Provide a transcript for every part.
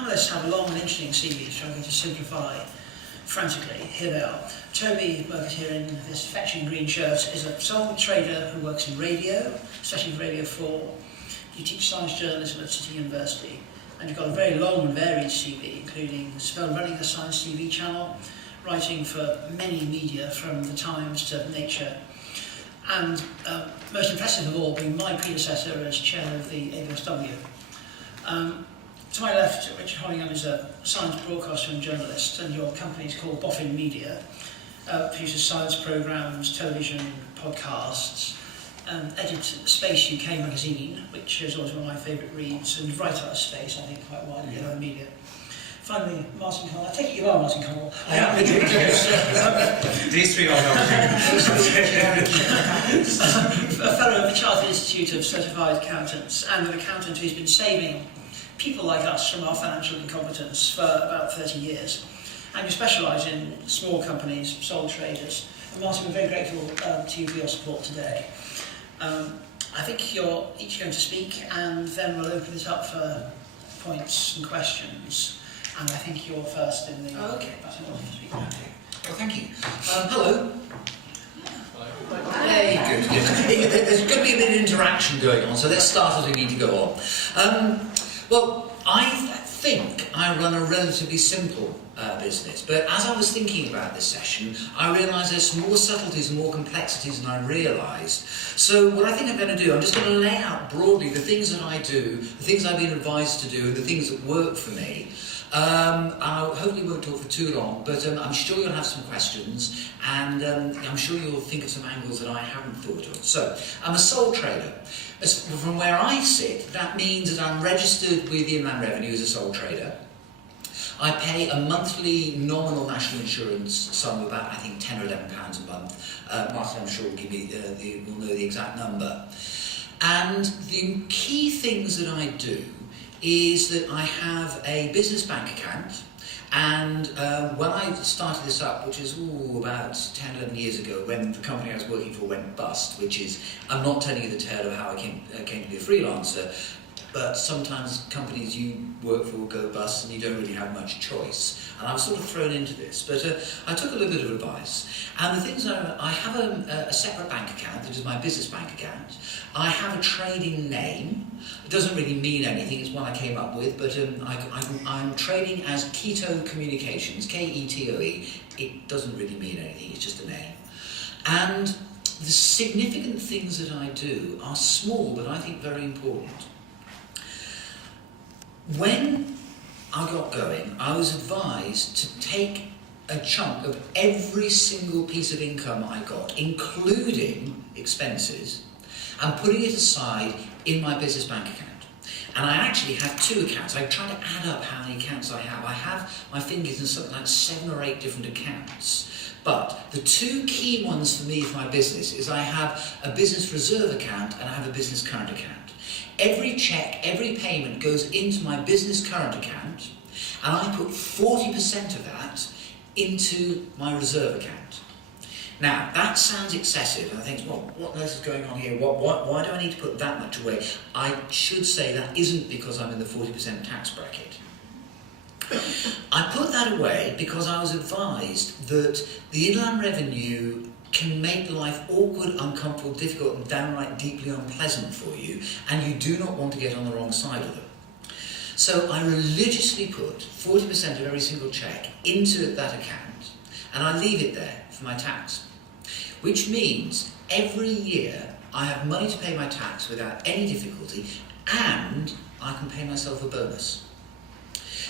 panellists have a long and interesting CV, which I'm going to simplify frantically. Here they are. Toby Murcott here in this fetching green shirt is a sole trader who works in radio, especially Radio 4. You teach science journalism at City University, and you've got a very long and varied CV, including running a science TV channel, writing for many media from the Times to Nature, and most impressive of all, being my predecessor as chair of the ABSW. To my left, Richard Hollingham is a science broadcaster and journalist, and your company is called Boffin Media. Produces science programmes, television, podcasts, edits Space UK magazine, which is always one of my favourite reads, and write about space, I think, quite widely in other media. Finally, Martin Connell. I take it you are Martin Connell. I am the These three are not. A fellow of the Chartered Institute of Certified Accountants, and an accountant who's been saving people like us from our financial incompetence for about 30 years. And you specialise in small companies, sole traders. And Martin, we're very grateful to you for your support today. I think you're each going to speak, and then we'll open it up for points and questions. And I think you're first in the... Oh, okay. Speak. Well, thank you. Hello. Hey, good. There's going to be a bit of interaction going on, so let's start as we need to go on. Well, I think I run a relatively simple business, but as I was thinking about this session, I realised there's more subtleties and more complexities than I realised. So what I think I'm going to do, I'm just going to lay out broadly the things that I do, the things I've been advised to do, and the things that work for me. I hopefully won't talk for too long, but I'm sure you'll have some questions, and I'm sure you'll think of some angles that I haven't thought of. So, I'm a sole trader. From where I sit, that means that I'm registered with the Inland Revenue as a sole trader. I pay a monthly nominal national insurance sum of about, I think, £10 or £11 a month. Martin, I'm sure, will give me will know the exact number. And the key things that I do is that I have a business bank account, and when I started this up, which is about 10, 11 years ago, when the company I was working for went bust, which is, I'm not telling you the tale of how I came to be a freelancer, but sometimes companies you work for will go bust and you don't really have much choice. And I was sort of thrown into this, but I took a little bit of advice. And the things I have a separate bank account, that is my business bank account. I have a trading name. It doesn't really mean anything, it's one I came up with, but I'm trading as Keto Communications, K-E-T-O-E. It doesn't really mean anything, it's just a name. And the significant things that I do are small, but I think very important. When I got going, I was advised to take a chunk of every single piece of income I got, including expenses, and putting it aside in my business bank account. And I actually have two accounts. I try to add up how many accounts I have. I have my fingers in something like 7 or 8 different accounts. But the two key ones for me for my business is I have a business reserve account and I have a business current account. Every check, every payment goes into my business current account, and I put 40% of that into my reserve account. Now, that sounds excessive, and I think, well, what else is going on here? Why do I need to put that much away? I should say that isn't because I'm in the 40% tax bracket. I put that away because I was advised that the Inland Revenue can make life awkward, uncomfortable, difficult, and downright deeply unpleasant for you, and you do not want to get on the wrong side of them. So I religiously put 40% of every single check into that account, and I leave it there for my tax. Which means every year I have money to pay my tax without any difficulty, and I can pay myself a bonus.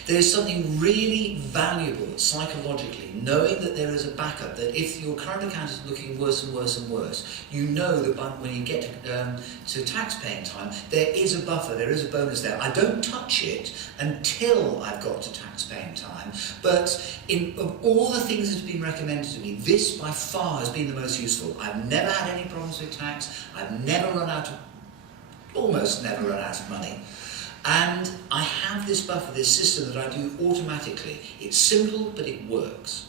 There's something really valuable psychologically, knowing that there is a backup, that if your current account is looking worse and worse and worse, you know that when you get to tax paying time, there is a buffer, there is a bonus there. I don't touch it until I've got to tax paying time, but of all the things that have been recommended to me, this by far has been the most useful. I've never had any problems with tax, I've almost never run out of money. And I have this buffer, this system that I do automatically. It's simple, but it works.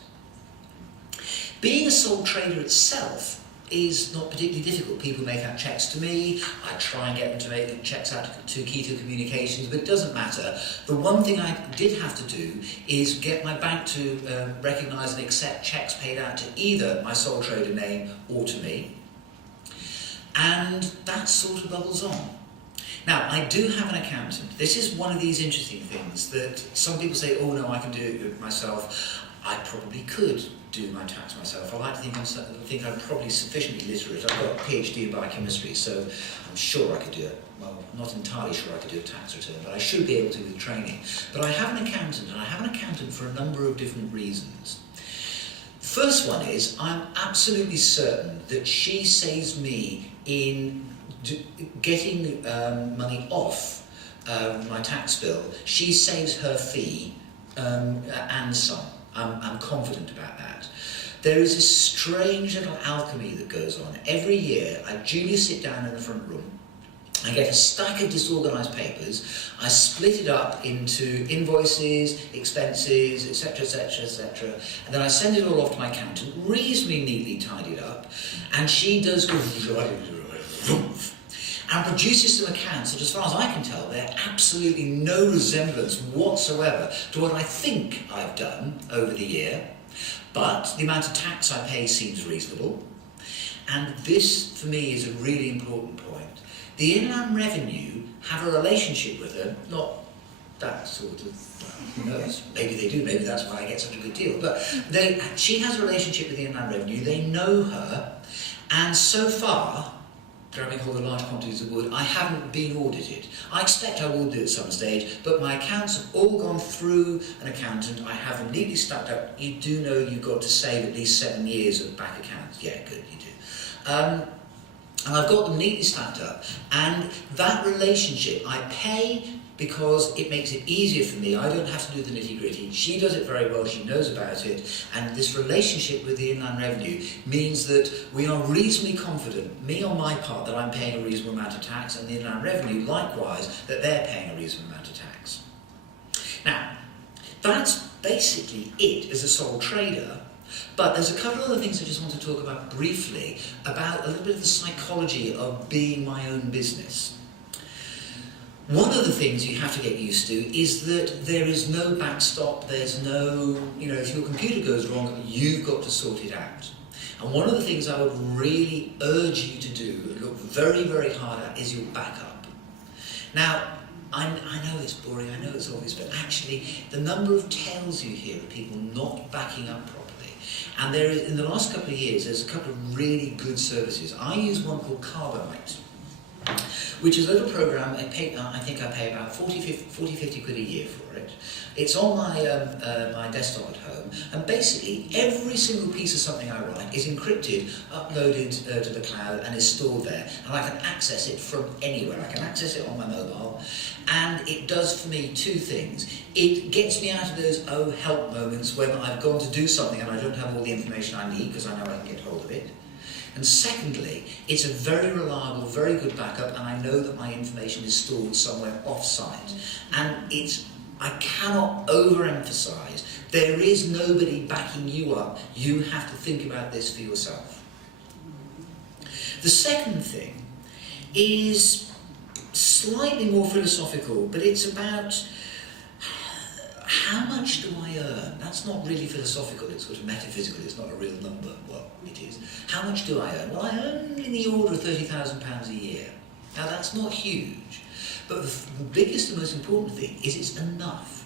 Being a sole trader itself is not particularly difficult. People make out cheques to me. I try and get them to make checks out to Keto Communications, but it doesn't matter. The one thing I did have to do is get my bank to recognise and accept cheques paid out to either my sole trader name or to me. And that sort of bubbles on. Now, I do have an accountant. This is one of these interesting things that some people say, oh no, I can do it myself. I probably could do my tax myself. I like to think I'm probably sufficiently literate. I've got a PhD in biochemistry, so I'm sure I could do it. Well, I'm not entirely sure I could do a tax return, but I should be able to with training. But I have an accountant, and I have an accountant for a number of different reasons. First one is, I'm absolutely certain that she saves me in getting money off my tax bill. She saves her fee and some. I'm confident about that. There is a strange little alchemy that goes on. Every year, I duly sit down in the front room. I get a stack of disorganised papers. I split it up into invoices, expenses, etc., etc., etc. And then I send it all off to my accountant, reasonably neatly tidied up. And she does and produces some accounts that, as far as I can tell, bear absolutely no resemblance whatsoever to what I think I've done over the year. But the amount of tax I pay seems reasonable. And this, for me, is a really important point. The Inland Revenue have a relationship with her, not that sort of, who knows, maybe they do, maybe that's why I get such a good deal. But she has a relationship with the Inland Revenue, they know her, and so far, grabbing hold of large quantities of wood, I haven't been audited. I expect I will do at some stage, but my accounts have all gone through an accountant. I have them neatly stacked up. You do know you've got to save at least 7 years of back accounts. Yeah, good, you do. And I've got them neatly stacked up. And that relationship, I pay because it makes it easier for me. I don't have to do the nitty-gritty. She does it very well, she knows about it, and this relationship with the Inland Revenue means that we are reasonably confident, me on my part, that I'm paying a reasonable amount of tax, and the Inland Revenue, likewise, that they're paying a reasonable amount of tax. Now, that's basically it as a sole trader, but there's a couple of other things I just want to talk about briefly, about a little bit of the psychology of being my own business. One of the things you have to get used to is that there is no backstop, there's no, if your computer goes wrong, you've got to sort it out. And one of the things I would really urge you to do, look very, very hard at, is your backup. Now, I know it's boring, I know it's obvious, but actually the number of tales you hear of people not backing up properly, and there is, in the last couple of years, there's a couple of really good services. I use one called Carbonite, which is a little program. I think I pay about 40-50 quid a year for it. It's on my my desktop at home, and basically every single piece of something I write is encrypted, uploaded to the cloud, and is stored there, and I can access it from anywhere. I can access it on my mobile, and it does for me two things. It gets me out of those oh help moments when I've gone to do something and I don't have all the information I need because I know I can get hold of it. And secondly, it's a very reliable, very good backup, and I know that my information is stored somewhere off-site. And I cannot overemphasize, there is nobody backing you up. You have to think about this for yourself. The second thing is slightly more philosophical, but it's about how much do I earn? That's not really philosophical, it's sort of metaphysical, it's not a real number. Well, it is. How much do I earn? Well, I earn in the order of £30,000 a year. Now, that's not huge, but the biggest and most important thing is it's enough.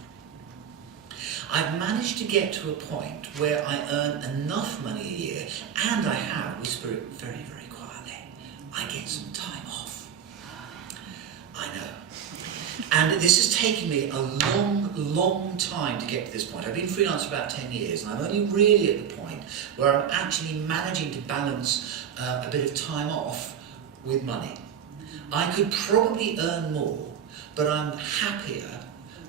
I've managed to get to a point where I earn enough money a year, and I have, whisper it very, very quietly, I get some time off. I know. And this has taken me a long, long time to get to this point. I've been freelance for about 10 years, and I'm only really at the point where I'm actually managing to balance a bit of time off with money. I could probably earn more, but I'm happier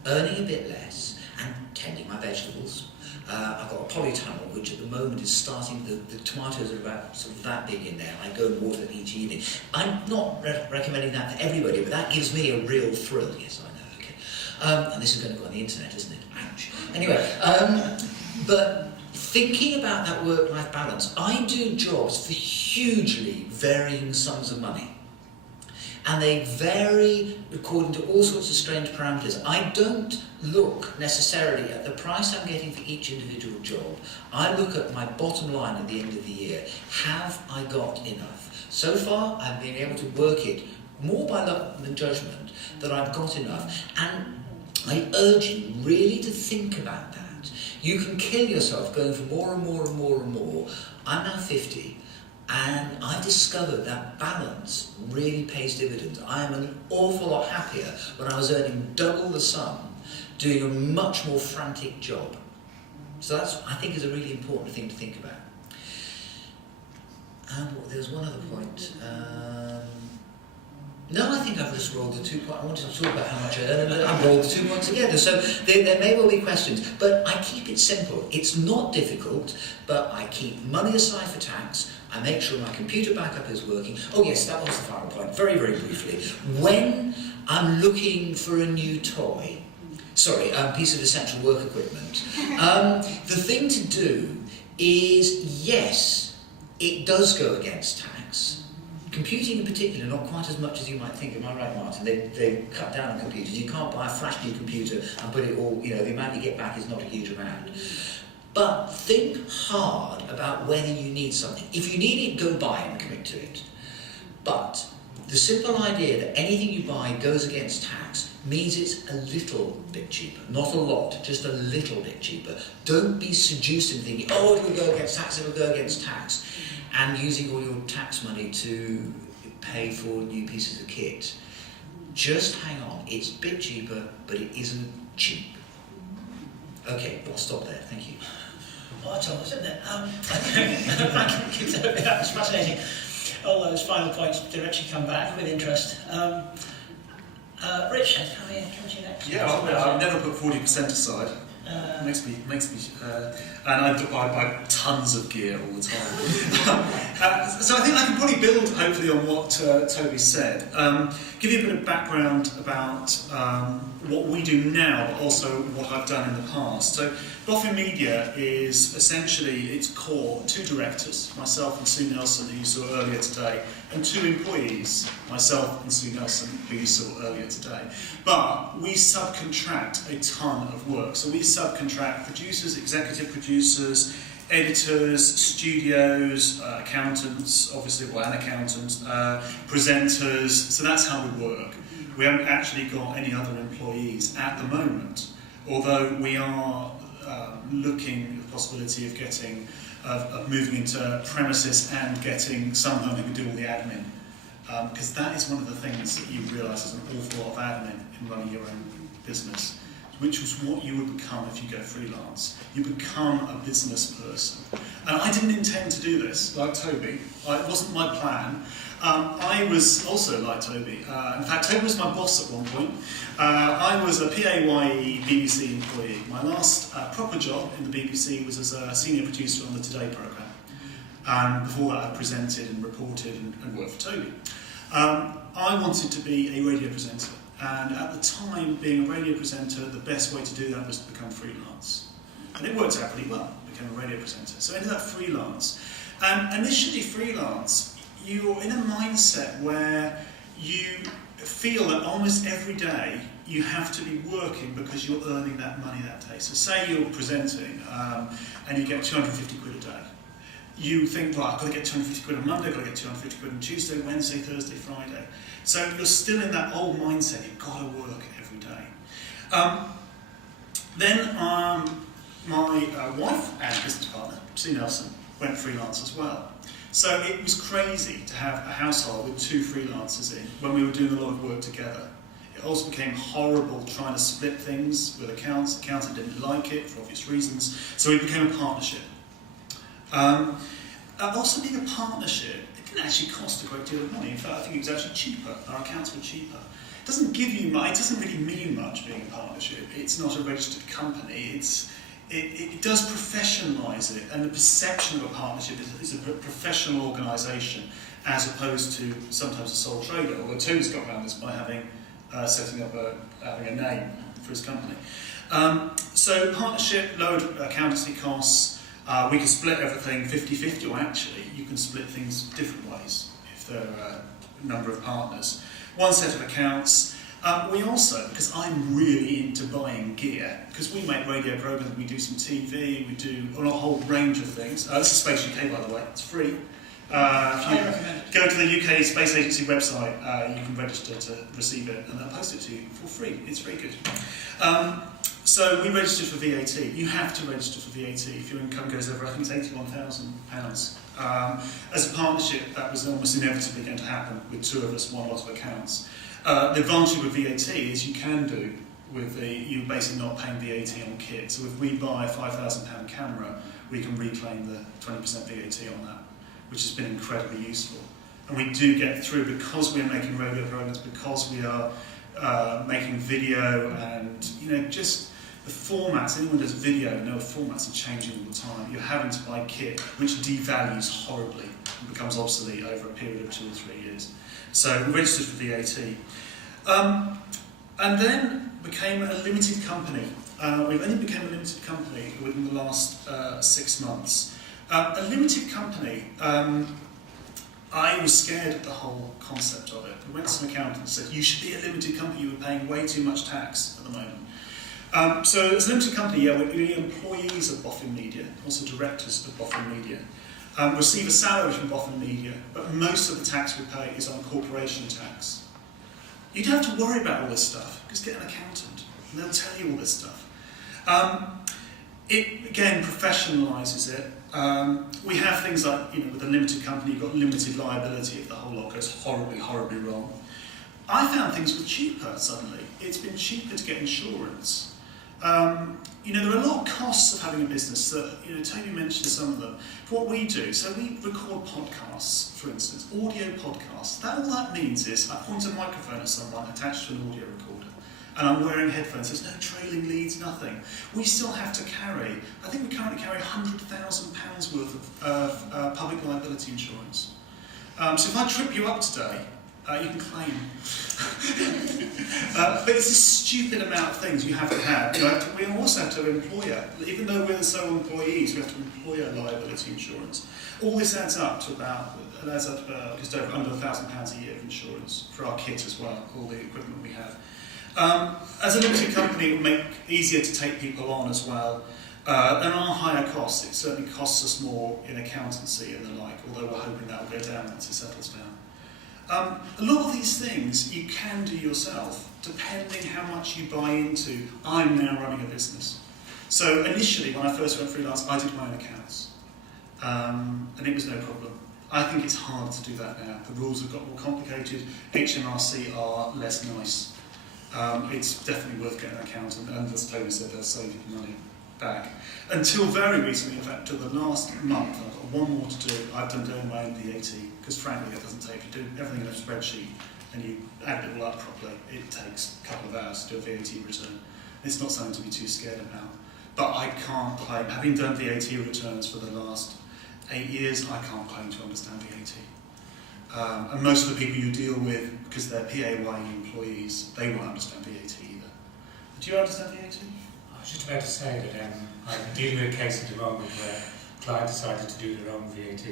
earning a bit less and tending my vegetables. I've got a polytunnel, which at the moment is starting, the tomatoes are about sort of that big in there. I go and water them each evening. I'm not recommending that for everybody, but that gives me a real thrill. Yes, I know, okay. And this is going to go on the internet, isn't it? Ouch. Anyway, but thinking about that work-life balance, I do jobs for hugely varying sums of money. And they vary according to all sorts of strange parameters. I don't look necessarily at the price I'm getting for each individual job. I look at my bottom line at the end of the year. Have I got enough? So far, I've been able to work it more by luck than judgment that I've got enough. And I urge you really to think about that. You can kill yourself going for more and more and more and more. I'm now 50. And I've discovered that balance really pays dividends. I am an awful lot happier when I was earning double the sum, doing a much more frantic job. So that's, I think, is a really important thing to think about. And there was one other point. No, I think I've just rolled the 2 points. I wanted to talk about how much I earn, and I've rolled the 2 points together. So there may well be questions, but I keep it simple. It's not difficult, but I keep money aside for tax. I make sure my computer backup is working. Oh yes, that was the final point, very, very briefly. When I'm looking for a new toy, piece of essential work equipment, the thing to do is, yes, it does go against tax. Computing in particular, not quite as much as you might think. Am I right, Martin? They cut down on computers. You can't buy a flash new computer and put it all, the amount you get back is not a huge amount. But think hard about whether you need something. If you need it, go buy it and commit to it. But the simple idea that anything you buy goes against tax means it's a little bit cheaper. Not a lot, just a little bit cheaper. Don't be seduced in thinking, oh, it'll go against tax, it'll go against tax, and using all your tax money to pay for new pieces of kit. Just hang on, it's a bit cheaper, but it isn't cheap. Okay, I'll stop there, thank you. Well, that's all, isn't it? Thank you, Toby, that was fascinating. All those final points did actually come back with interest. Richard, come to you next. Yeah, I've never put 40% aside. Makes me, and I buy tons of gear all the time. So I think I can probably build, hopefully, on what Toby said. Give you a bit of background about what we do now, but also what I've done in the past. So Boffin Media is essentially, its core, 2 directors, myself and Sue Nelson, who you saw earlier today, and 2 employees, myself and Sue Nelson, who you saw earlier today. But we subcontract a ton of work. So we subcontract producers, executive producers, editors, studios, accountants, obviously, an accountant, presenters. So that's how we work. We haven't actually got any other employees at the moment, although we are looking at the possibility of getting, of moving into premises and getting someone who can do all the admin. Because that is one of the things that you realise is an awful lot of admin in running your own business, which was what you would become if you go freelance. You become a business person. And I didn't intend to do this, like Toby. It wasn't my plan. I was also like Toby. In fact, Toby was my boss at one point. I was a PAYE BBC employee. My last proper job in the BBC was as a senior producer on the Today programme. Before that, I presented and reported and worked for Toby. I wanted to be a radio presenter. And at the time, being a radio presenter, the best way to do that was to become freelance. And it worked out pretty well, became a radio presenter. So I ended up freelance. And initially freelance, you're in a mindset where you feel that almost every day you have to be working because you're earning that money that day. So say you're presenting and you get 250 quid a day. You think, right, I've got to get 250 quid on Monday, I've got to get 250 quid on Tuesday, Wednesday, Thursday, Friday. So you're still in that old mindset, you've got to work every day. Then my wife and business partner, Sue Nelson, went freelance as well. So it was crazy to have a household with 2 freelancers in when we were doing a lot of work together. It also became horrible trying to split things with accounts. The accountant didn't like it for obvious reasons, so it became a partnership. Also being a partnership, it didn't actually cost a great deal of money. In fact, I think it was actually cheaper. Our accounts were cheaper. It doesn't give you much, it doesn't really mean much being a partnership. It's not a registered company. It does professionalise it, and the perception of a partnership is a professional organisation as opposed to sometimes a sole trader, although Toby's got around this by having setting up having a name for his company. So partnership, lowered accountancy costs, We can split everything 50-50, or actually you can split things different ways if there are a number of partners. One set of accounts. We also, because I'm really into buying gear, because we make radio programs, we do some TV, we do a whole range of things. This is Space UK, by the way, it's free. If you go to the UK Space Agency website, you can register to receive it, and they'll post it to you for free. It's very good. So we registered for VAT. You have to register for VAT if your income goes over, I think it's £81,000. As a partnership, that was almost inevitably going to happen with two of us, one lot of accounts. The advantage with VAT is you can do with you're basically not paying VAT on kit. So if we buy a £5,000 camera, we can reclaim the 20% VAT on that, which has been incredibly useful. And we do get through because we're making radio programs, because we are making video, and just the formats. Anyone does video know formats are changing all the time. You're having to buy kit which devalues horribly and becomes obsolete over a period of 2 or 3 years. So we registered for VAT. And then became a limited company. We've only become a limited company within the last 6 months. A limited company, I was scared of the whole concept of it. We went to an accountant and said, you should be a limited company, you were paying way too much tax at the moment. So as a limited company, yeah, we're employees of Boffin Media, also directors of Boffin Media. Receive a salary from Boffin Media, but most of the tax we pay is on corporation tax. You don't have to worry about all this stuff. Just get an accountant, and they'll tell you all this stuff. It, again, professionalises it. We have things like, with a limited company, you've got limited liability if the whole lot goes horribly, horribly wrong. I found things were cheaper suddenly. It's been cheaper to get insurance. There are a lot of costs of having a business that, Toby mentioned some of them. For what we do, so we record podcasts, for instance, audio podcasts. All that means is I point a microphone at someone attached to an audio recorder, and I'm wearing headphones. There's no trailing leads, nothing. We still have to carry, I think we currently carry £100,000 worth of public liability insurance. So if I trip you up today, you can claim. But it's a stupid amount of things you have to have. We also have to employer, even though we're the sole employees, we have to employer liability insurance. All this adds up to just over under £1,000 a year of insurance for our kit as well, all the equipment we have. As a limited company, it will make it easier to take people on as well. There are higher costs. It certainly costs us more in accountancy and the like, although we're hoping that will go down once it settles down. A lot of these things you can do yourself, depending how much you buy into. I'm now running a business. So initially, when I first went freelance, I did my own accounts. And it was no problem. I think it's hard to do that now. The rules have got more complicated. HMRC are less nice. It's definitely worth getting an accountant, and as Toby said, they'll save you money back. Until very recently, in fact, till the last month, I've got one more to do. I've done doing my own VAT, because frankly, it doesn't take. If you do everything in a spreadsheet and you add it all up properly, it takes a couple of hours to do a VAT return. It's not something to be too scared about. But I can't claim, having done VAT returns for the last 8 years, I can't claim to understand VAT. And most of the people you deal with, because they're PAYE employees, they won't understand VAT either. Do you understand VAT? I was just about to say that I'm dealing with a case at the moment where a client decided to do their own VAT.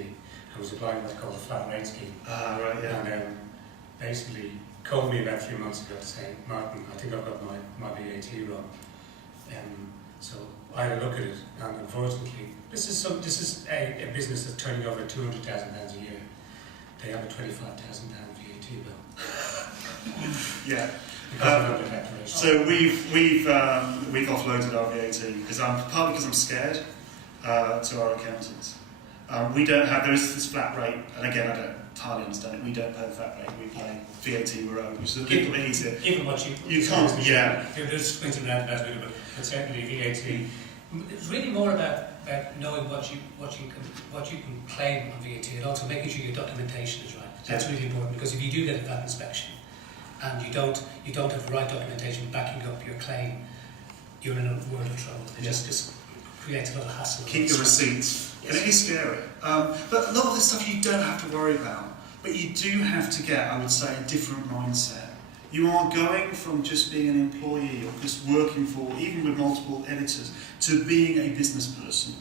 I was applying what's called a flat rate scheme. Right, yeah. And basically called me about 3 months ago to say, Martin, I think I've got my VAT wrong. So I had a look at it, and unfortunately, this is a business that's turning over £200,000 a year. They have a £25,000 VAT bill. Yeah. So we've offloaded our VAT because I'm scared to our accountants. We don't have, there is this flat rate, and again I don't entirely understand it. We don't pay the flat rate, we pay VAT we're owed, which is a little bit easier. Even what you can't, yeah. There's swings and roundabouts a little bit, but certainly VAT. It's really more about knowing what you can claim on VAT, and also making sure your documentation is right. That's really important, because if you do get a VAT inspection and you don't have the right documentation backing up your claim, you're in a world of trouble. It just creates a lot of hassle. Keep your receipts. Yes. And it is scary. But a lot of this stuff you don't have to worry about. But you do have to get, I would say, a different mindset. You are going from just being an employee or just working for, even with multiple editors, to being a business person.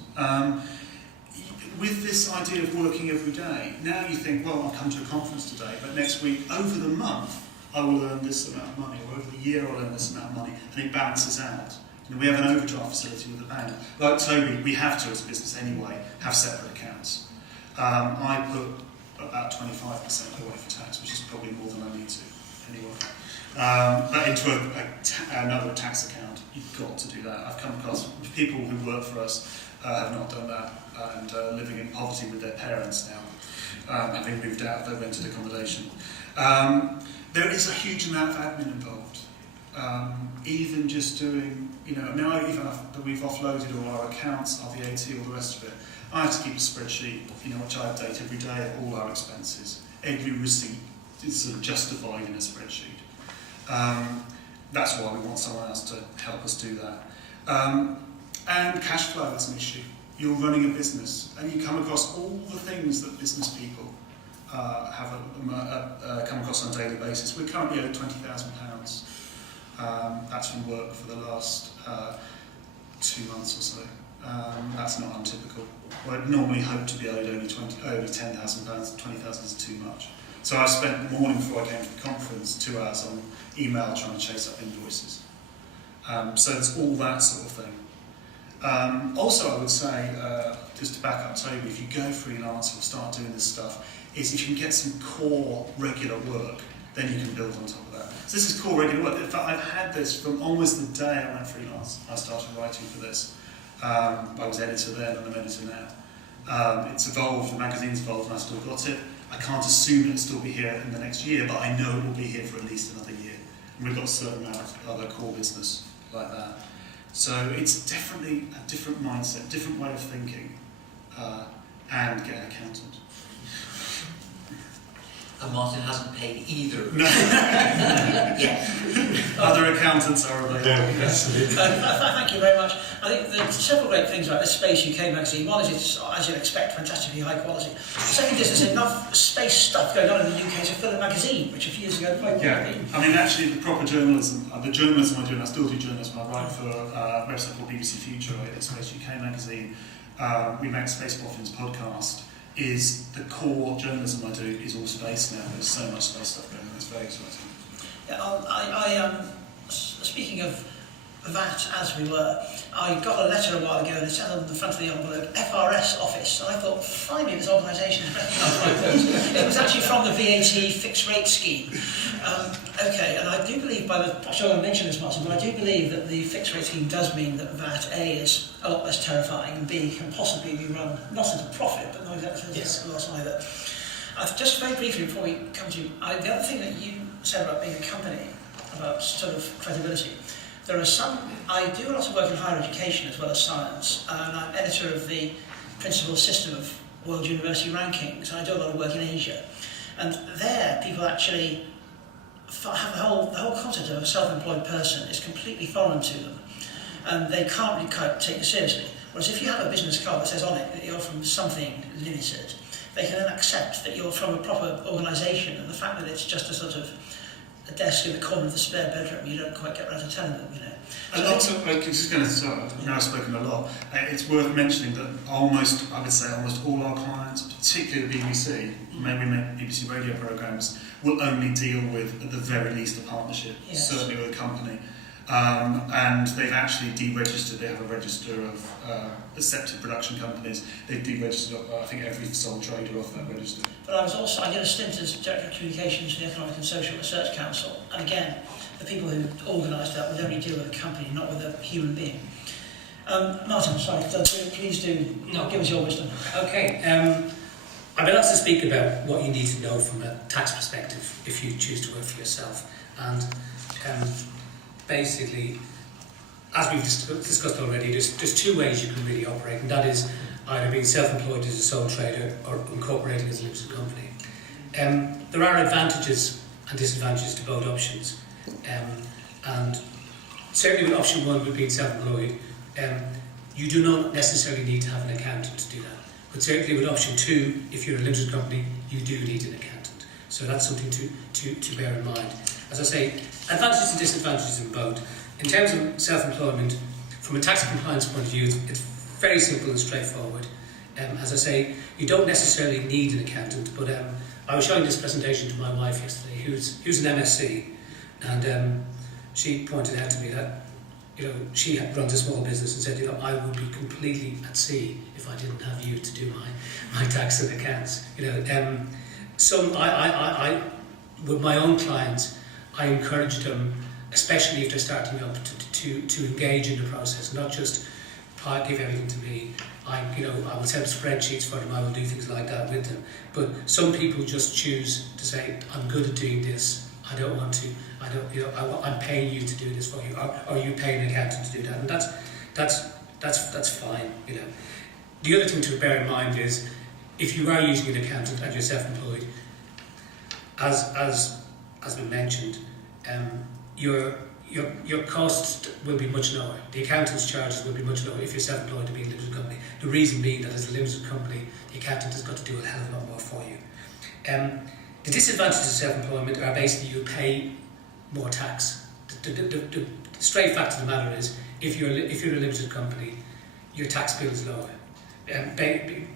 With this idea of working every day, now you think, well, I'll come to a conference today, but next week, over the month, I will earn this amount of money, or over the year I'll earn this amount of money, and it balances out. You know, we have an overdraft facility with the bank. Like Toby, we have to, as a business anyway, have separate accounts. I put about 25% away for tax, which is probably more than I need to, anyway. But into another tax account, you've got to do that. I've come across people who work for us have not done that, and living in poverty with their parents now, having moved out of their rented accommodation. There is a huge amount of admin involved. Even just doing, you know, now even after we've offloaded all our accounts, our VAT, all the rest of it, I have to keep a spreadsheet, you know, which I update every day of all our expenses. Every receipt is sort of justified in a spreadsheet. That's why we want someone else to help us do that. And cash flow is an issue. You're running a business, and you come across all the things that business people have come across on a daily basis. We're currently owed £20,000. That's from work for the last 2 months or so. That's not untypical. I'd normally hope to be owed only £10,000. £20,000 is too much. So I spent the morning before I came to the conference 2 hours on email trying to chase up invoices. So there's all that sort of thing. Also, I would say, just to back up Toby, if you go freelance or start doing this stuff, is if you can get some core regular work, then you can build on top of that. So this is core regular work. In fact, I've had this from almost the day I went freelance. I started writing for this. I was editor then, and I'm editor now. It's evolved, the magazine's evolved, and I've still got it. I can't assume it'll still be here in the next year, but I know it will be here for at least another year. And we've got a certain amount of other core business like that. So it's definitely a different mindset, different way of thinking, and get an accountant. And Martin hasn't paid either. No. Yeah. Other accountants are available. Thank you very much. I think there's several great things about this Space UK magazine. One is it's, as you'd expect, fantastically high quality. The second is there's enough space stuff going on in the UK to fill a magazine, which a few years ago quite Yeah, I mean actually the proper journalism, I do, and I still do journalism. I write for a website called BBC Future, I edit Space UK magazine. We make Space Boffin's podcast. Is the core journalism I do is all space now. There's so much space stuff going on. It's very exciting. Yeah, speaking of that, as we were, I got a letter a while ago and it said on the front of the envelope, FRS office, and I thought, finally this organisation has recognised my voice. It was actually from the VAT fixed rate scheme. Okay, and I do believe, I'm sure I mentioned this, Martin, but I do believe that the fixed rate scheme does mean that VAT A is a lot less terrifying, and B can possibly be run not into profit, but not exactly as a loss either. Just very briefly before we come to the other thing that you said about being a company, about sort of credibility. There are some, I do a lot of work in higher education as well as science, and I'm editor of the principal system of World University Rankings, and I do a lot of work in Asia. And there, people actually have the whole concept of a self-employed person is completely foreign to them, and they can't really quite take it seriously. Whereas if you have a business card that says on it that you're from something limited, they can then accept that you're from a proper organisation, and the fact that it's just a sort of a desk in the corner of the spare bedroom, you don't quite get around to telling them, you know. A lot of, I'm just going to start, now I've spoken a lot, it's worth mentioning that I would say almost all our clients, particularly the BBC, maybe we make BBC radio programmes, will only deal with, at the very least, a partnership, yes. Certainly with a company. And they've actually deregistered, they have a register of accepted production companies, they've deregistered, I think, every sole trader off that register. But I did a stint as Director of Communications for the Economic and Social Research Council, and again, the people who organised that would only deal with a company, not with a human being. Martin, sorry, please do give us your wisdom. Okay, I've been asked to speak about what you need to know from a tax perspective if you choose to work for yourself, and basically, as we've discussed already, there's two ways you can really operate, and that is either being self-employed as a sole trader or incorporating as a limited company. There are advantages and disadvantages to both options, and certainly with option one, with being self-employed, you do not necessarily need to have an accountant to do that. But certainly with option two, if you're a limited company, you do need an accountant. So that's something to bear in mind. As I say, advantages and disadvantages in both. In terms of self-employment, from a tax compliance point of view, it's very simple and straightforward. As I say, you don't necessarily need an accountant, but I was showing this presentation to my wife yesterday, who's an MSc, and she pointed out to me that she runs a small business and said, I would be completely at sea if I didn't have you to do my tax and accounts. I with my own clients, I encourage them, especially if they're starting up, to engage in the process, not just give everything to me. I will set up spreadsheets for them. I will do things like that with them. But some people just choose to say, I'm good at doing this. I don't want to. I'm paying you to do this for you, or you pay an accountant to do that, and that's fine. The other thing to bear in mind is, if you are using an accountant and you're self-employed, as been mentioned, your costs will be much lower. The accountant's charges will be much lower if you're self-employed to be a limited company. The reason being that as a limited company, the accountant has got to do a hell of a lot more for you. The disadvantages of self-employment are basically you pay more tax. The straight fact of the matter is, if you're a limited company, your tax bill is lower.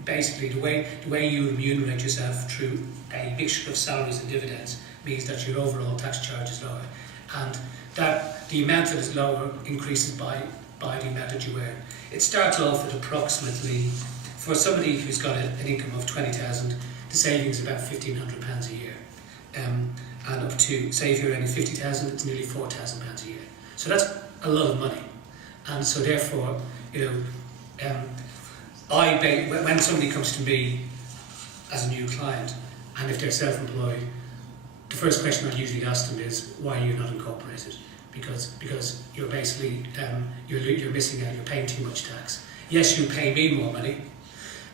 Basically, the way you remunerate yourself through a mixture of salaries and dividends means that your overall tax charge is lower, and that the amount that is lower increases by the amount that you earn. It starts off at approximately, for somebody who's got an income of 20,000, the savings is about £1,500 a year, and up to, say, if you're earning 50,000, it's nearly £4,000 a year. So that's a lot of money, and so therefore, when somebody comes to me as a new client, and if they're self-employed, the first question I usually ask them is, why are you not incorporated? Because you're basically you're missing out. You're paying too much tax. Yes, you pay me more money,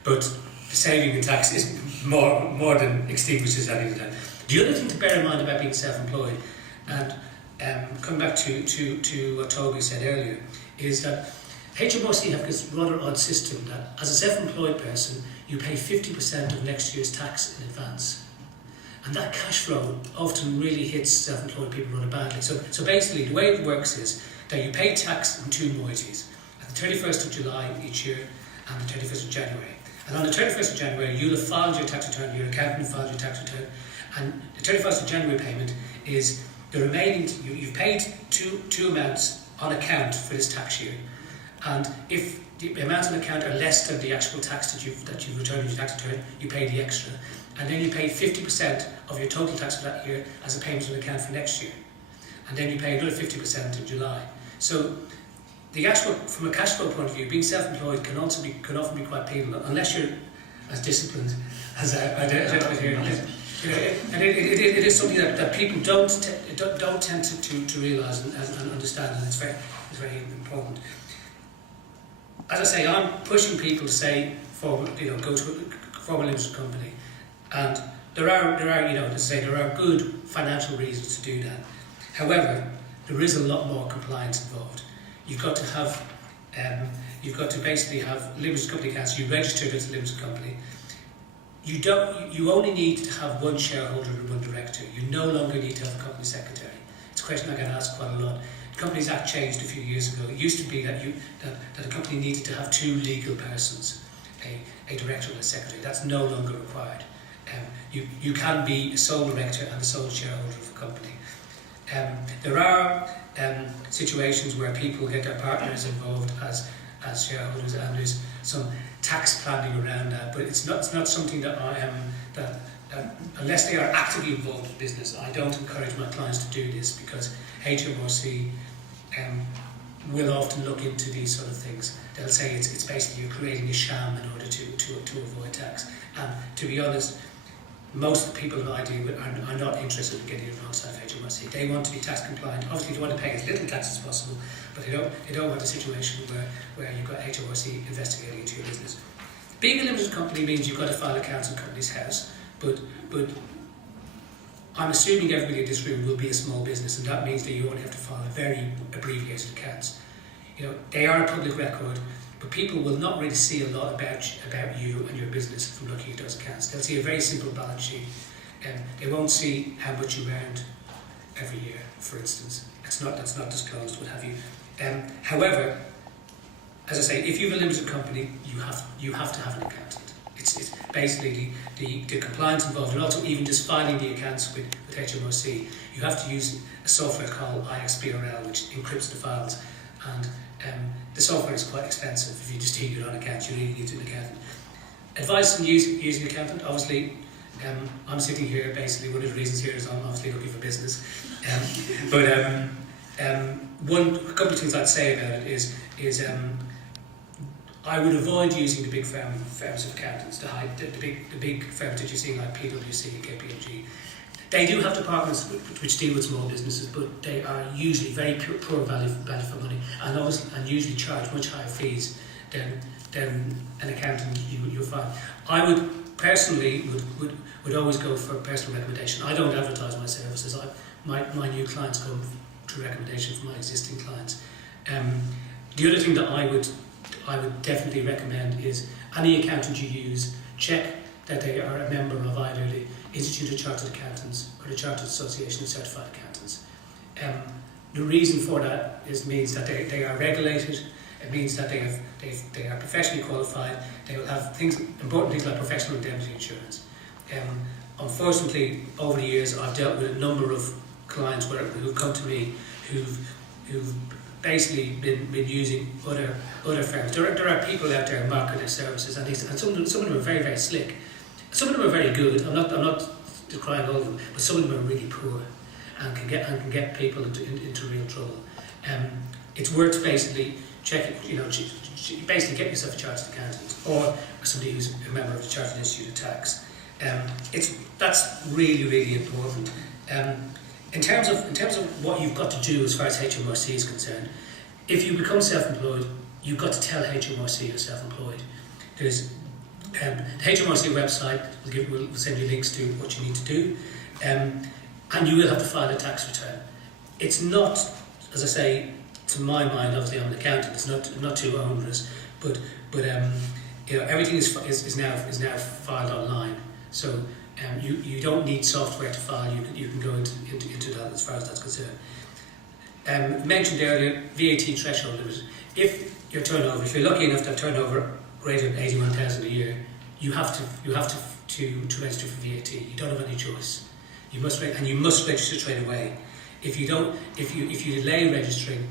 but the saving in tax is more than extinguishes any of that. The other thing to bear in mind about being self-employed, and coming back to what Toby said earlier, is that HMRC have this rather odd system that as a self-employed person, you pay 50% of next year's tax in advance. And that cash flow often really hits self-employed people rather badly. So basically, the way it works is that you pay tax in two moieties, at the 31st of July each year and the 31st of January. And on the 31st of January, you'll have filed your tax return, your accountant filed your tax return, and the 31st of January payment is the remaining, you've paid two amounts on account for this tax year. And if the amounts on account are less than the actual tax that you've returned in your tax return, you pay the extra. And then you pay 50% of your total tax for that year as a payment on account for next year. And then you pay another 50% in July. So the actual, from a cash flow point of view, being self-employed can often be quite painful, unless you're as disciplined as I did here. And it is something that people don't tend to realise and understand, and it's very important. As I say, I'm pushing people to say, go to form a limited company, and there are good financial reasons to do that. However, there is a lot more compliance involved. You've got to basically have limited company accounts. You registered as a limited company. You only need to have one shareholder and one director. You no longer need to have a company secretary. It's a question I get asked quite a lot. The Companies Act changed a few years ago. It used to be that a company needed to have two legal persons, a director and a secretary. That's no longer required. You can be a sole director and a sole shareholder of a company. There are situations where people get their partners involved as shareholders, and there's some tax planning around that. But it's not something that unless they are actively involved in business, I don't encourage my clients to do this, because HMRC will often look into these sort of things. They'll say it's basically you're creating a sham in order to avoid tax. And to be honest, most of the people that I deal with are not interested in getting alongside HMRC. They want to be tax compliant. Obviously, they want to pay as little tax as possible, but they don't want a situation where you've got HMRC investigating into your business. Being a limited company means you've got to file accounts in Companies House, but I'm assuming everybody in this room will be a small business, and that means that you only have to file very abbreviated accounts. They are a public record, but people will not really see a lot about you and your business from looking at those accounts. They'll see a very simple balance sheet. They won't see how much you earned every year, for instance. That's not disclosed, what have you. However, as I say, if you have a limited company, you have to have an accountant. It's basically the compliance involved, and also even just filing the accounts with HMRC. You have to use a software called IXBRL, which encrypts the files, and the software is quite expensive. If you just do your own accounts, you really need an accountant. Advice on using an accountant, obviously. I'm sitting here, basically, one of the reasons here is I'm obviously looking for business. A couple of things I'd say about it is I would avoid using the big firms of accountants, the big firms that you're seeing like PwC and KPMG. They do have departments which deal with small businesses, but they are usually very poor value for money, and usually charge much higher fees than an accountant you'll find. I would personally would always go for personal recommendation. I don't advertise my services. My new clients come through recommendation from my existing clients. The other thing that I would definitely recommend is any accountant you use, check that they are a member of either the Institute of Chartered Accountants or the Chartered Association of Certified Accountants. The reason for that means that they are regulated. It means that they are professionally qualified. They will have important things like professional indemnity insurance. Unfortunately, over the years, I've dealt with a number of clients who've come to me who've basically been using other firms. There are people out there marketing their services, and some of them are very, very slick. Some of them are very good. I'm not decrying all of them, but some of them are really poor and can get people into real trouble. It's worth basically checking. Basically get yourself a chartered accountant or somebody who's a member of the Chartered Institute of Tax. That's really, really important. In terms of what you've got to do as far as HMRC is concerned, if you become self-employed, you've got to tell HMRC you're self-employed. There's the HMRC website will send you links to what you need to do, and you will have to file a tax return. It's not, as I say, to my mind, obviously I'm an accountant. It's not too onerous, but everything is now filed online. So you don't need software to file. You can go into that as far as that's concerned. Mentioned earlier, VAT threshold limit. If you're lucky enough to have turnover greater than 81,000 a year, you have to register for VAT. You don't have any choice. You must register straight away. If you delay registering,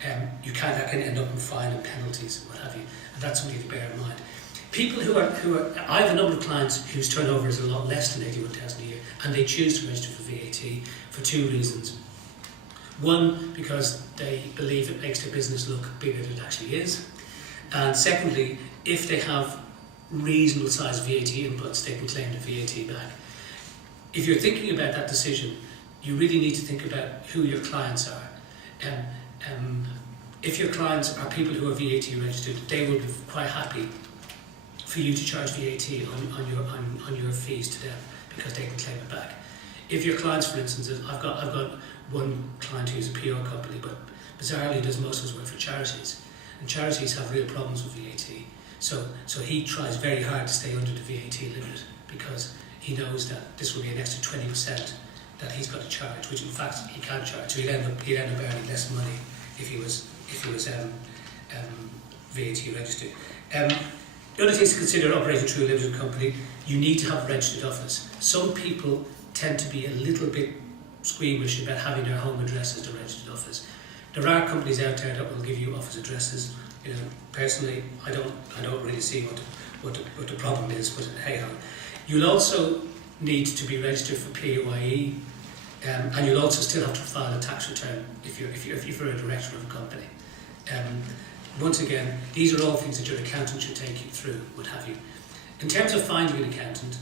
that can end up in fine and penalties and what have you. And that's something to bear in mind. People who are I have a number of clients whose turnover is a lot less than 81,000 a year, and they choose to register for VAT for two reasons. One, because they believe it makes their business look bigger than it actually is. And secondly, if they have reasonable sized VAT inputs, they can claim the VAT back. If you're thinking about that decision, you really need to think about who your clients are. If your clients are people who are VAT registered, they will be quite happy for you to charge VAT on your fees to them because they can claim it back. If your clients, for instance, I've got one client who's a PR company, but bizarrely does most of his work for charities, and charities have real problems with VAT. So he tries very hard to stay under the VAT limit because he knows that this will be an extra 20% that he's got to charge, which in fact he can't charge. So he'd end up earning less money if he was VAT registered. The other things to consider operating through a limited company, you need to have a registered office. Some people tend to be a little bit squeamish about having their home address as the registered office. There are companies out there that will give you office addresses. Personally, I don't really see what the problem is, but hey ho. You'll also need to be registered for PAYE, and you'll also still have to file a tax return if you're a director of a company. Once again, these are all things that your accountant should take you through, what have you. In terms of finding an accountant,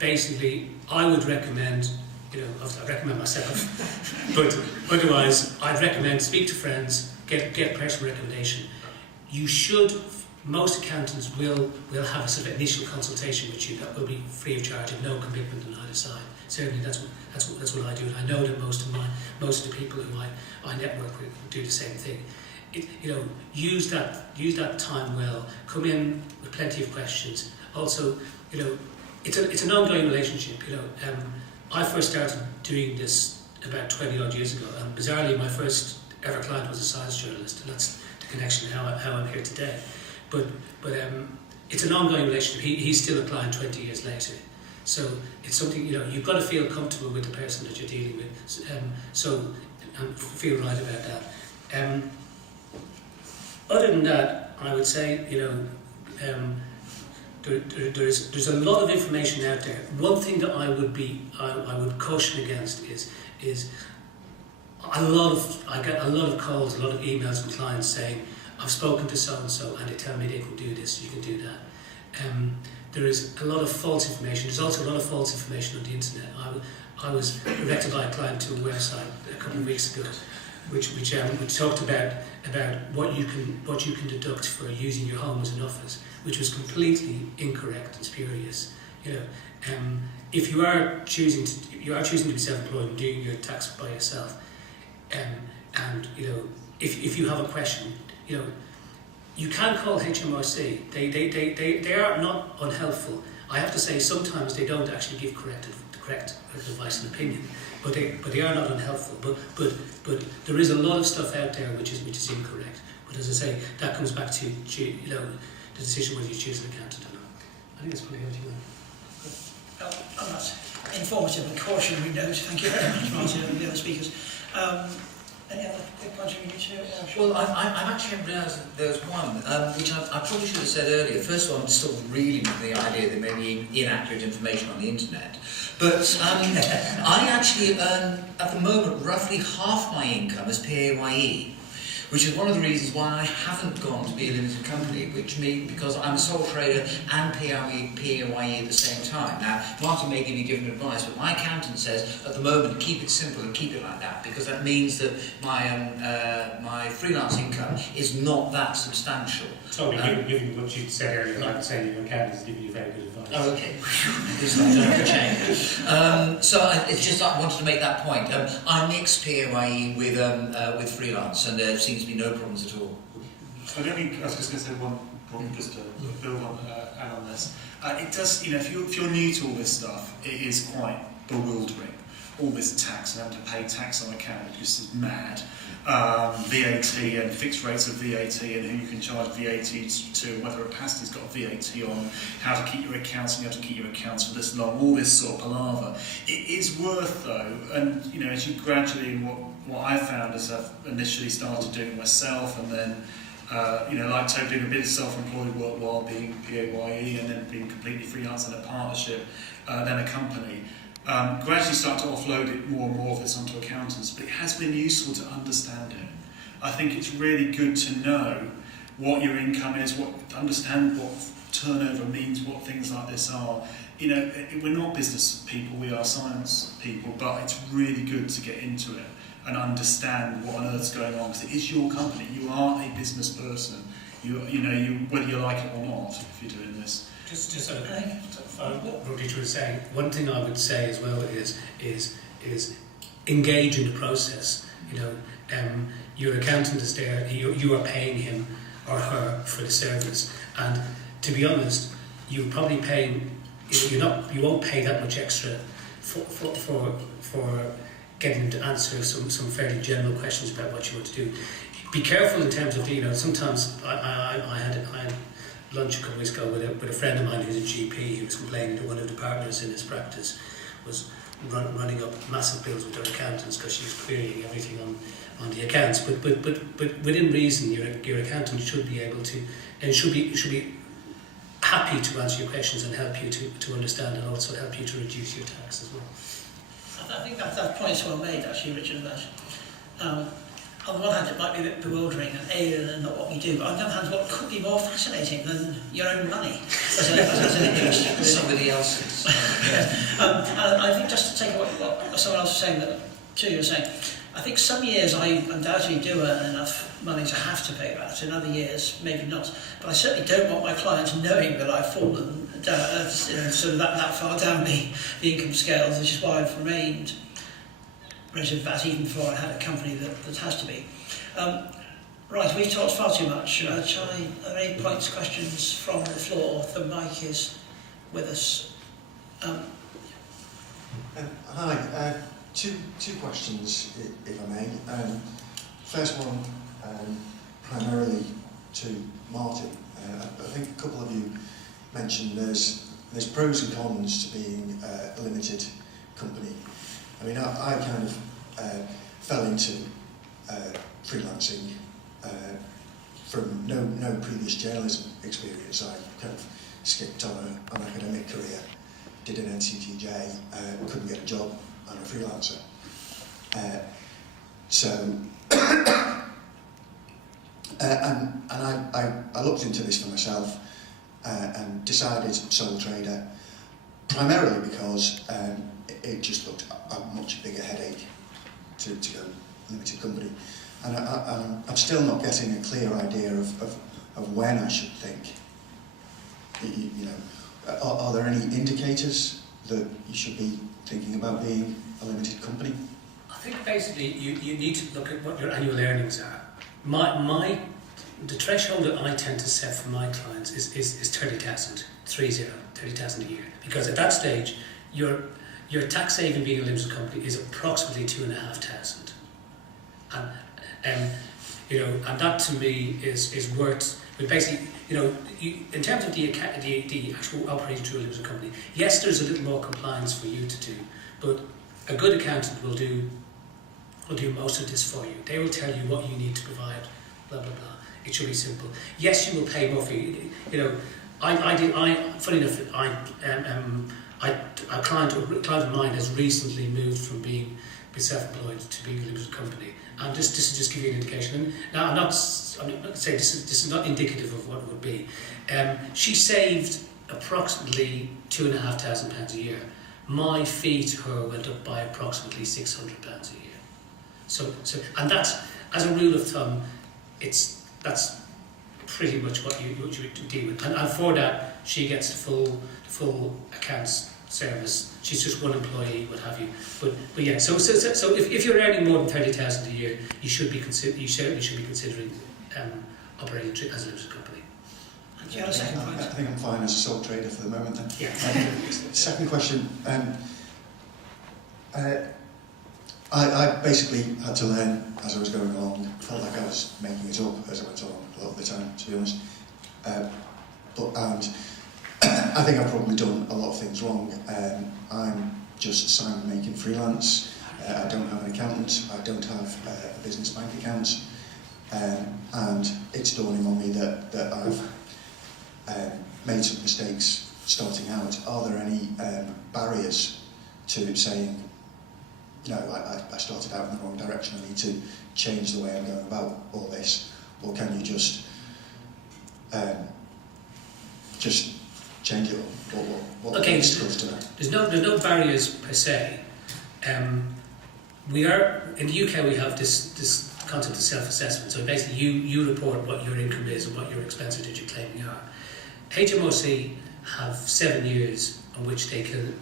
basically, I would recommend, obviously I recommend myself, but otherwise, I'd recommend speak to friends, get personal recommendation. Most accountants will have a sort of initial consultation with you that will be free of charge and no commitment on either side. Certainly, that's what I do, and I know that most of the people who I network with do the same thing. Use that time well. Come in with plenty of questions. Also, it's an ongoing relationship. I first started doing this about 20 odd years ago, and bizarrely my first ever client was a science journalist, and that's the connection how I'm here today. But it's an ongoing relationship. He's still a client 20 years later. So it's something, you've got to feel comfortable with the person that you're dealing with. So feel right about that. Other than that, I would say, there's a lot of information out there. One thing that I would caution against is I get a lot of calls, a lot of emails from clients saying, I've spoken to so-and-so and they tell me they can do this, you can do that. There is a lot of false information. There's also a lot of false information on the internet. I was directed by a client to a website a couple of weeks ago, which talked about what you can deduct for using your home as an office, which was completely incorrect and spurious. If you are choosing to be self-employed and doing your tax by yourself, and if you have a question, you can call HMRC. They are not unhelpful. I have to say sometimes they don't actually give correct advice and opinion, but they are not unhelpful. But there is a lot of stuff out there which is incorrect. But as I say, that comes back to the decision whether you choose an accountant or not. I think that's probably everything. On that informative and cautionary note, thank you very much, Martin, and the other speakers. Any other quick points we need to? Well, I'm actually realised that there's one, which I probably should have said earlier. First of all, I'm still reeling with the idea that there may be inaccurate information on the internet. But I actually earn, at the moment, roughly half my income as PAYE, which is one of the reasons why I haven't gone to be a limited company, because I'm a sole trader and PAYE at the same time. Now, Martin may give you different advice, but my accountant says, at the moment, keep it simple and keep it like that, because that means that my freelance income is not that substantial. So, given what you said earlier, I would say your accountant is giving you very good advice. Oh, okay. This I don't have to change. It's just I wanted to make that point. I mix PAYE with freelance, and there seems to be no problems at all. I don't think I was just going to say one problem, just to build on add on this. It does, if you're new to all this stuff, it is quite bewildering. All this tax and having to pay tax on account, which is mad. VAT and fixed rates of VAT and who you can charge VAT to, whether a pasti's got VAT on, how to keep your accounts and how to keep your accounts for this long, all this sort of palaver. It is worth though, and as you gradually, what I found as I've initially started doing it myself, and then like Toby, doing a bit of self-employed work while being PAYE, and then being completely freelance in a partnership, then a company. Gradually start to offload it more and more of this onto accountants, but it has been useful to understand it. I think it's really good to know what your income is, understand what turnover means, what things like this are. We're not business people, we are science people, but it's really good to get into it and understand what on earth's going on, because it is your company. You are a business person. You whether you like it or not, if you're doing this. Just sort of what Rudity was saying, one thing I would say as well is engage in the process. Your accountant is there, you are paying him or her for the service, and to be honest, you're probably paying, you won't pay that much extra for getting them to answer some fairly general questions about what you want to do. Be careful in terms of, sometimes I had lunch a couple of weeks ago with a friend of mine who's a GP who was complaining that one of the partners in his practice was running up massive bills with their accountants because she was querying everything on the accounts. But within reason, your accountant should be able to, and should be happy to answer your questions and help you to understand, and also help you to reduce your tax as well. I think that point's well made, actually, Richard, about on the one hand, it might be a bit bewildering and alien and not what we do, but on the other hand, what could be more fascinating than your own money as an interest? Somebody else's. And I think just to take what someone else was saying, that too, you were saying, I think some years I undoubtedly do earn enough money to have to pay that. In other years, maybe not. But I certainly don't want my clients knowing that I've fallen down, sort of that far down the income scales, which is why I've remained relative VAT even before I had a company that has to be. Right, we've talked far too much. Are there any points, questions from the floor? The mic is with us. Hi, two questions, if I may. First one, primarily to Martin. I think a couple of you mentioned there's pros and cons to being a limited company. I mean, I kind of fell into freelancing from no previous journalism experience. I kind of skipped on an academic career, did an NCTJ, couldn't get a job, I'm a freelancer. And I looked into this for myself and decided sole trader, primarily because it just looked a much bigger headache to go limited company. And I'm still not getting a clear idea of when I should think. You know, are there any indicators that you should be thinking about being a limited company? I think basically you need to look at what your annual earnings are. The threshold that I tend to set for my clients is 30,000, 30,000 a year, because at that stage your tax saving being a limited company is approximately 2,500, and you know, and that to me is worth. But basically, you know, in terms of the actual operation through a limited company, yes, there's a little more compliance for you to do, but a good accountant will do most of this for you. They will tell you what you need to provide, blah blah blah. It should be simple. Yes, you will pay more for you. You know, funny enough, a client of mine has recently moved from being self-employed to being a limited company, and this is just give you an indication. And now I'm not saying this is not indicative of what it would be. She saved approximately £2,500 a year. My fee to her went up by approximately £600 a year. So and that's, as a rule of thumb, that's pretty much what you deal with. And for that, she gets the full accounts service. She's just one employee, what have you. But yeah. So if you're earning more than 30,000 a year, you certainly should be considering operating as a limited company. Do you have a second point? I think I'm fine as a sole trader for the moment then. Yeah. Second question. I basically had to learn as I was going along. Felt like I was making it up as I went along a lot of the time, to be honest. I think I've probably done a lot of things wrong. I'm just Simon making freelance. I don't have an accountant. I don't have a business bank account. And it's dawning on me that I've made some mistakes starting out. Are there any barriers to saying, you know, I started out in the wrong direction, I need to change the way I'm going about all this? Or can you just change it? What Okay, to that? there's no barriers per se. We are in the UK. We have this concept of self-assessment. So basically, you report what your income is and what your expenses that you're claiming are. HMRC have 7 years on which they can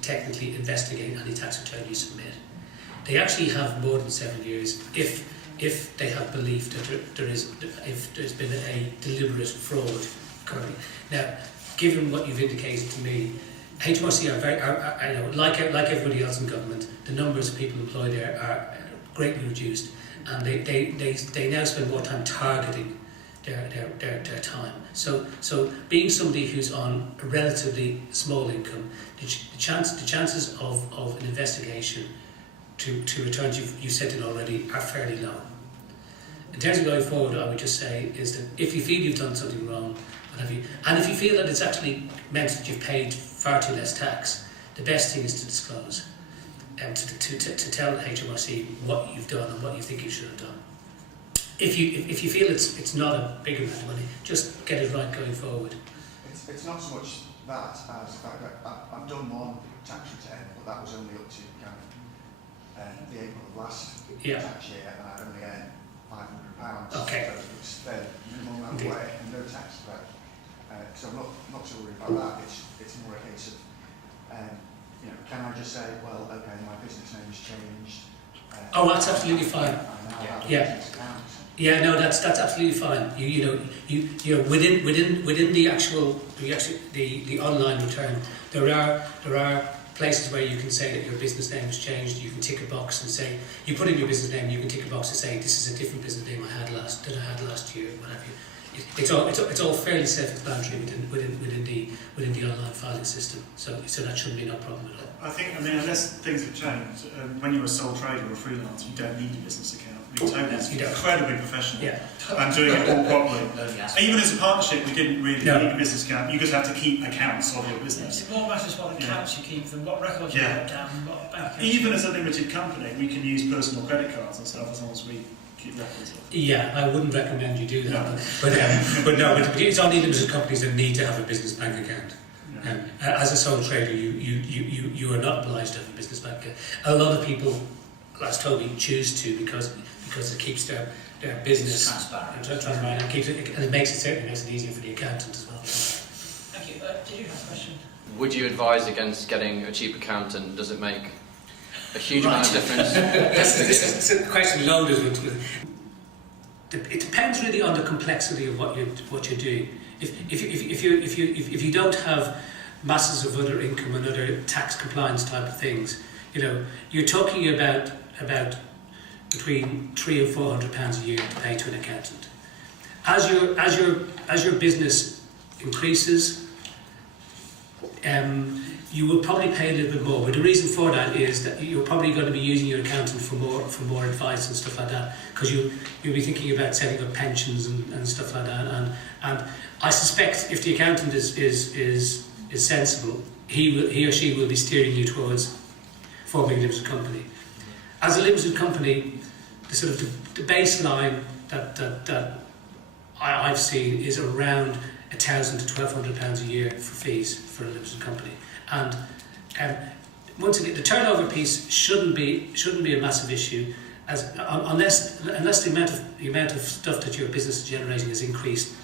technically investigate any tax return you submit. They actually have more than 7 years if they have belief that if there's been a deliberate fraud occurring. Now, given what you've indicated to me, HMRC are like everybody else in government, the numbers of people employed there are greatly reduced, and they now spend more time targeting their time. So being somebody who's on a relatively small income, the chances of an investigation to returns you sent in already are fairly low. In terms of going forward, I would just say is that if you feel you've done something wrong, what have you, and if you feel that it's actually meant that you've paid far too less tax, the best thing is to disclose and to tell HMRC what you've done and what you think you should have done. If you feel it's not a big amount of money, just get it right going forward. It's not so much that as the fact that I've done one tax return, but that was only up to kind of the April of last tax year, and I'd only earned £500. Okay. So it's fairly minimal amount of way and no tax back. So I'm not too worried about that. It's more a case of, you know, can I just say, well, okay, my business name has changed. Oh, that's absolutely fine. I now have a Yeah. business account. Yeah, no, that's absolutely fine. You know within the online return, there are places where you can say that your business name has changed. You can tick a box and say you put in your business name. You can tick a box and say this is a different business name I had last year, what have you. It's all fairly self-explanatory within the online filing system. So that shouldn't be no problem at all. I think, unless things have changed, when you're a sole trader or a freelancer, you don't need a business account. Toby's incredibly professional and doing it all properly. Even as a partnership, we didn't really need a business account. You just have to keep accounts of your business. It more matters what accounts you keep than what records you put down and what bank accounts. Even as a limited company, we can use personal credit cards and stuff as long as we keep records of. Yeah, I wouldn't recommend you do that. No. But it's only limited companies that need to have a business bank account. As a sole trader, you are not obliged to have a business bank account. A lot of people, as Toby, choose to because it keeps their business transparent and it certainly makes it easier for the accountant as well. Thank you. Did you have a question? Would you advise against getting a cheap accountant? Does it make a huge amount of difference? It's a question loaded with. It depends really on the complexity of what you're doing. If you don't have masses of other income and other tax compliance type of things, you're talking about between £300 and £400 a year to pay to an accountant. As your business increases, you will probably pay a little bit more. But the reason for that is that you're probably going to be using your accountant for more advice and stuff like that, because you'll be thinking about setting up pensions and stuff like that. And I suspect if the accountant is sensible, he or she will be steering you towards forming a limited company. As a limited company, the baseline that I've seen is around £1,000 to £1,200 a year for fees for a limited company. And once again, the turnover piece shouldn't be a massive issue, unless the amount of stuff that your business is generating has increased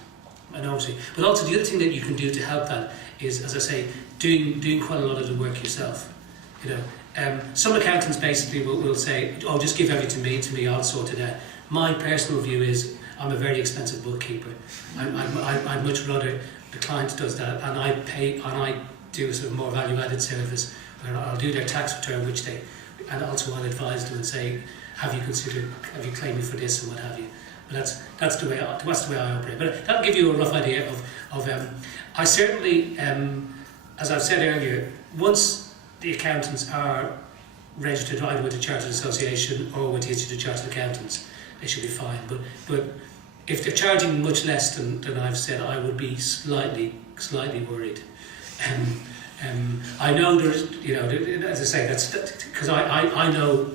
enormously. But also the other thing that you can do to help that is, as I say, doing quite a lot of the work yourself. Some accountants basically will say, "Oh, just give everything to me, I'll sort it out." My personal view is, I'm a very expensive bookkeeper. I'd much rather the client does that, and I do a sort of more value-added service where I'll do their tax return, and also I'll advise them and say, have you claimed me for this and what have you. But that's the way I operate. But that'll give you a rough idea of I certainly, as I've said earlier, once the accountants are registered either with the Chartered Association or with the Institute of Chartered Accountants, they should be fine. But if they're charging much less than I've said, I would be slightly worried. I know there's, as I say, that's because I know,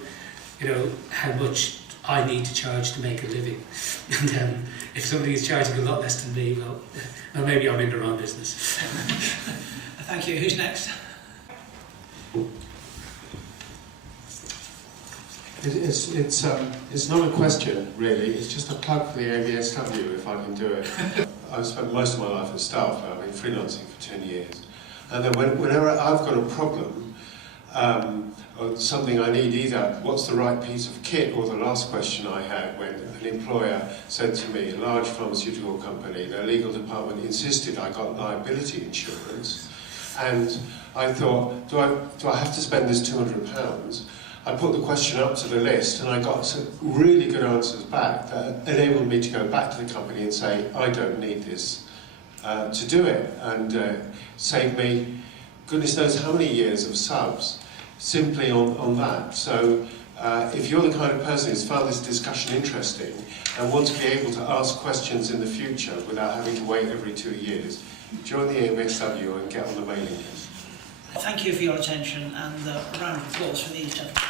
how much I need to charge to make a living. And if somebody is charging a lot less than me, well, maybe I'm in the wrong business. Thank you. Who's next? It's not a question, really. It's just a plug for the ABSW, if I can do it. I've spent most of my life as staff. I've been freelancing for 10 years. And then whenever I've got a problem, or something I need, either what's the right piece of kit, or the last question I had when an employer said to me, a large pharmaceutical company, their legal department insisted I got liability insurance. And I thought, do I have to spend this £200? I put the question up to the list and I got some really good answers back that enabled me to go back to the company and say, I don't need this to do it, and save me goodness knows how many years of subs simply on that. So if you're the kind of person who's found this discussion interesting and want to be able to ask questions in the future without having to wait every 2 years, join the ABSW and get on the mailing list. Thank you for your attention, and a round of applause for these gentlemen.